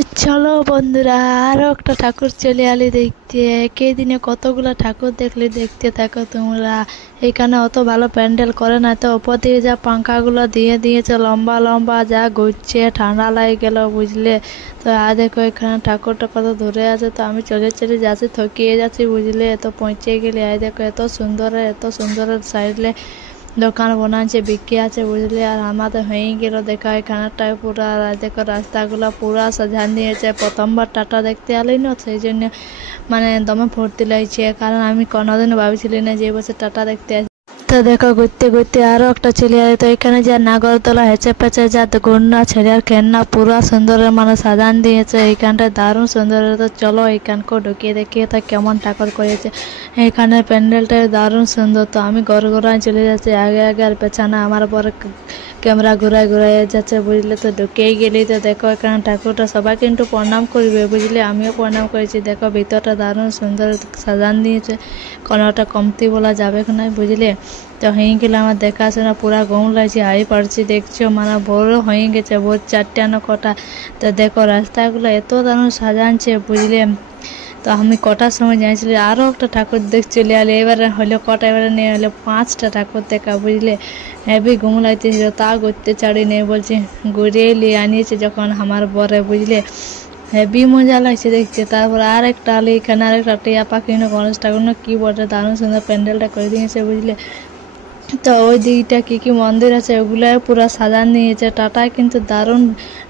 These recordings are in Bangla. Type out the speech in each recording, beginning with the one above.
তো চলো বন্ধুরা, আরো একটা ঠাকুর চলে আলি দেখতে। একই দিনে কতগুলা ঠাকুর দেখলে দেখতে থাকো তোমরা। এখানে অত ভালো প্যান্ডেল করে না, তো ওপর দিয়ে যা পাঙ্খাগুলো দিয়ে দিয়েছে লম্বা লম্বা, যা ঘুরছে, ঠান্ডা লাগে গেল বুঝলে। তো আর দেখো এখানে ঠাকুরটা কত দূরে আছে, তো আমি চলে চলে যাচ্ছি, থকিয়ে যাচ্ছি বুঝলে। তো পৌঁছে গেলে আর দেখো এত সুন্দর সাইডে দোকান বানাচ্ছে, বিক্রি আছে বুঝলে। আর আমাদের হয়ে গেল দেখা এখানটায় পুরা। দেখো রাস্তাগুলো পুরা সাজান দিয়েছে। প্রথমবার টাটা দেখতে আলি না, সেই জন্য মানে দমে ফুর্তি লাগছে, কারণ আমি কোনোদিনও ভাবছিলি না যে বছর টাটা দেখতে আসি। তো দেখো ঘুরতে ঘুরতে আরো একটা চলে আসে। তো এখানে যা নাগরদোলা হেঁচে পেঁচে যা ঘুরনা ছেড়ার খেলনা পুরা সুন্দর মানে সাজান দিয়েছে এইখানটা, দারুণ সুন্দর। তো চলো এইখানকেও ঢুকিয়ে দেখিয়ে তা কেমন ঠাকুর করেছে। এখানে প্যান্ডেলটা দারুণ সুন্দর। তো আমি ঘোরায় চলে যাচ্ছি আগে আগে, আর পেছনে আমার বড় ক্যামেরা ঘুরায় যাচ্ছে বুঝলে। তো ঢুকেই গেলি। তো দেখো এখানে ঠাকুরটা সবাই কিন্তু প্রণাম করবে বুঝলে, আমিও প্রণাম করেছি। দেখো ভিতরটা দারুণ সুন্দর সাজান দিয়েছে, কোনোটা কমতি বলা যাবে না বুঝলে। তো হয়ে গেলে আমার দেখাশোনা পুরা গম লাগছে, হাই পারছি দেখছো, মানে বড় হয়ে গেছে, ভোর 4টা না কটা। তো দেখো রাস্তাগুলো এত দারুণ সাজানছে বুঝলে। তো আমি কটার সময় যাইছিলি, আরও একটা ঠাকুর দেখ চলে আলি। এবারে হলো কটা, এবারে নিয়ে হলো 5টা ঠাকুর দেখা বুঝলে। হেভি ঘুম লাগতেছিল, তা ঘুরতে চাড়ি নেই বলছি, ঘুরে নিয়ে আনিয়েছে যখন আমার বরে বুঝলে। হেভি মজা লাগছে দেখতে। তারপর আর একটা আলি, এখানে আর একটা টিয়া পাখি না গণেশ ঠাকুর না কি বটে, দারুণ সুন্দর প্যান্ডেলটা করে দিয়েছে বুঝলে। তো ওই দিকটা কি মন্দির আছে ওগুলো পুরো সাজান নিয়েছে। টাটায় কিন্তু দারুণ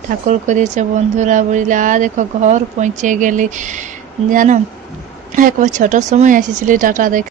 ঠাকুর করেছে বন্ধুরা বুঝলে। আর দেখো ঘর পৌঁছে গেলি, জানো একবার ছোট সময় এসেছিলি টাটা দেখ।